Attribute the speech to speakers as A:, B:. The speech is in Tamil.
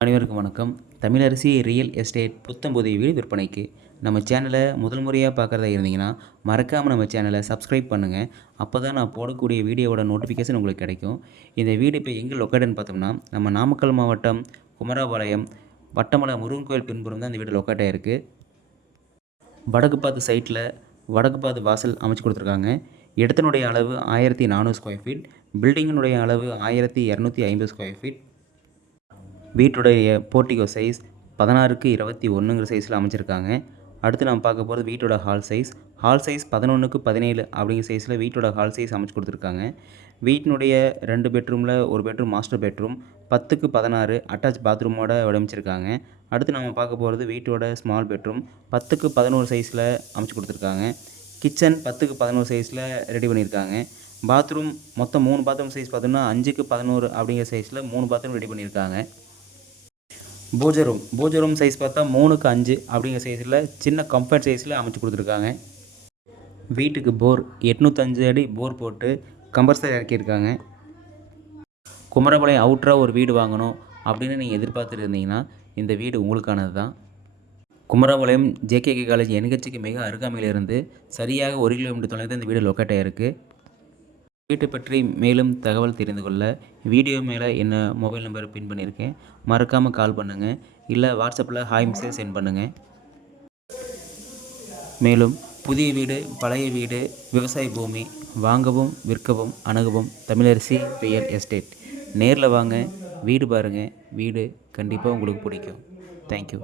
A: அனைவருக்கும் வணக்கம். தமிழரசி ரியல் எஸ்டேட் புத்தம்புதிய வீடு விற்பனைக்கு நம்ம சேனலை முதல் முறையாக பார்க்குறதா இருந்தீங்கன்னா மறக்காமல் நம்ம சேனலை சப்ஸ்கிரைப் பண்ணுங்கள் அப்போ தான் நான் போடக்கூடிய வீடியோவோட நோட்டிஃபிகேஷன் உங்களுக்கு கிடைக்கும். இந்த வீடு இப்போ எங்கே லொக்கேட்டுன்னு பார்த்தோம்னா நம்ம நாமக்கல் மாவட்டம் குமராபாளையம் வட்டமலை முருகன் கோயில் பின்புறம் தான் இந்த வீடு லொக்கேட்டாக இருக்குது வடக்கு பாத்து சைட்டில் வடக்கு பாத்து வாசல் அமைச்சு கொடுத்துருக்காங்க. இடத்தினுடைய அளவு ஆயிரத்தி நானூறு ஸ்கொயர் ஃபீட் பில்டிங்கினுடைய அளவு ஆயிரத்தி இரநூத்தி ஐம்பது ஸ்கொயர் ஃபீட் வீட்டுடைய போர்ட்டிகோ சைஸ் பதினாறுக்கு இருபத்தி ஒன்றுங்கிற சைஸில் அமைச்சிருக்காங்க. அடுத்து நம்ம பார்க்க போகிறது வீட்டோட ஹால் சைஸ் ஹால் சைஸ் பதினொன்றுக்கு பதினேழு அப்படிங்கிற சைஸில் வீட்டோட ஹால் சைஸ் அமைச்சு கொடுத்துருக்காங்க. வீட்டினுடைய ரெண்டு பெட்ரூமில் ஒரு பெட்ரூம் மாஸ்டர் பெட்ரூம் பத்துக்கு பதினாறு அட்டாச் பாத்ரூமோட வடிவமைச்சிருக்காங்க. அடுத்து நம்ம பார்க்க போகிறது வீட்டோட ஸ்மால் பெட்ரூம் பத்துக்கு பதினோரு சைஸில் அமைச்சு கொடுத்துருக்காங்க. கிச்சன் பத்துக்கு பதினோரு சைஸில் ரெடி பண்ணியிருக்காங்க. பாத்ரூம் மொத்தம் மூணு பாத்ரூம் சைஸ் பார்த்தோம்னா அஞ்சுக்கு பதினோரு அப்படிங்கிற சைஸில் மூணு பாத்ரூம் ரெடி பண்ணியிருக்காங்க. பூஜை ரூம் பூஜை ரூம் சைஸ் பார்த்தா மூணுக்கு அஞ்சு அப்படிங்கிற சைஸில் சின்ன கம்ஃபர்ட் சைஸில் அமைச்சு கொடுத்துருக்காங்க வீட்டுக்கு போர் எட்நூத்தஞ்சு அடி போர் போட்டு கம்பல்சரி இறக்கியிருக்காங்க குமரபாளையம் அவுட்டராக ஒரு வீடு வாங்கணும் அப்படின்னு நீங்கள் எதிர்பார்த்துட்டு இருந்தீங்கன்னா இந்த வீடு உங்களுக்கானது தான் குமரபாளையம் ஜேகேகே காலேஜ் என்ஹெச்சுக்கு மிக அருகாமையில் இருந்து சரியாக ஒரு கிலோமீட்டர் தொலைவில் இந்த வீடு லொக்கேட் ஆகிருக்கு வீட்டை பற்றி மேலும் தகவல் தெரிந்து கொள்ள வீடியோ மேலே என்ன மொபைல் நம்பர் பின் பண்ணியிருக்கேன் மறக்காமல் கால் பண்ணுங்கள் இல்லை வாட்ஸ்அப்பில் ஹாய் மெசேஜ் சென்ட் பண்ணுங்கள் மேலும் புதிய வீடு பழைய வீடு விவசாய பூமி வாங்கவும் விற்கவும் அணுகவும் தமிழரசி ரியல் எஸ்டேட். நேரில் வாங்க வீடு பாருங்கள் வீடு கண்டிப்பாக உங்களுக்கு பிடிக்கும். தேங்க்யூ